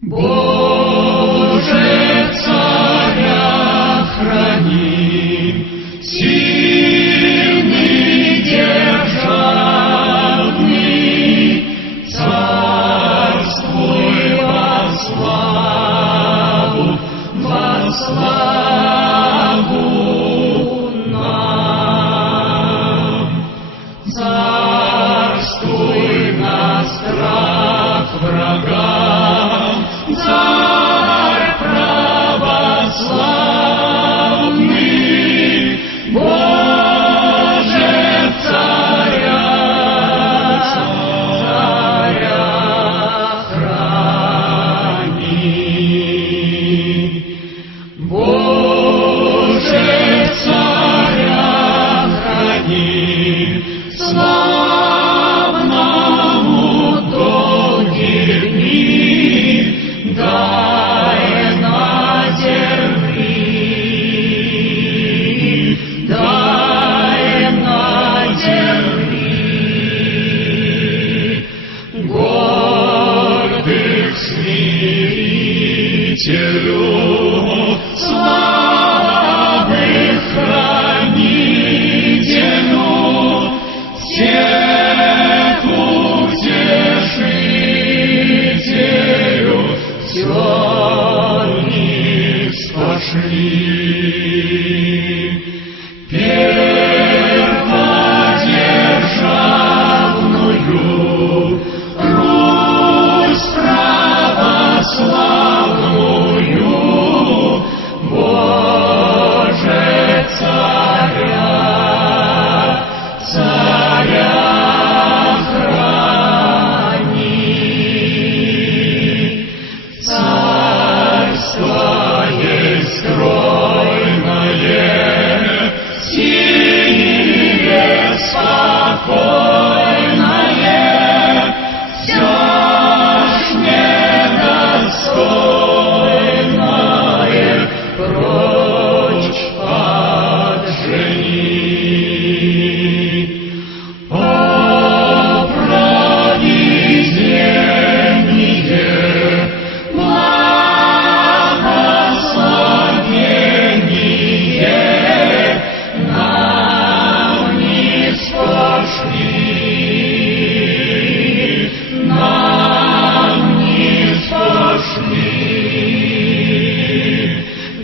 Боже, царя храни, сильный, державный, царствуй во славу нам. Царствуй на страх врагам, Царь православный, Боже, царя храни. Боже, царя храни, славному долгие дни, дай на земли, дай на земли, гордых смирителю, слабых хранителю, всех утешителю, все спошли. Перводержавную Русь православную, Боже, царя храни. Царство есть стройное, синее, спокойное, все ж недостойное прочь отжени. О, провидение, благословение нам ниспошли, нам ниспошли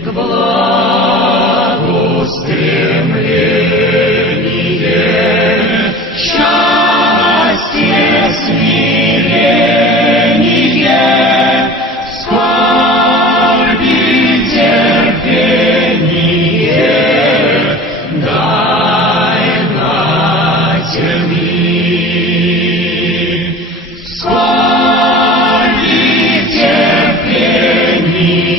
к благу стремление, счастье, смирение, скорби, терпение, дай на земли. Скорби, терпение,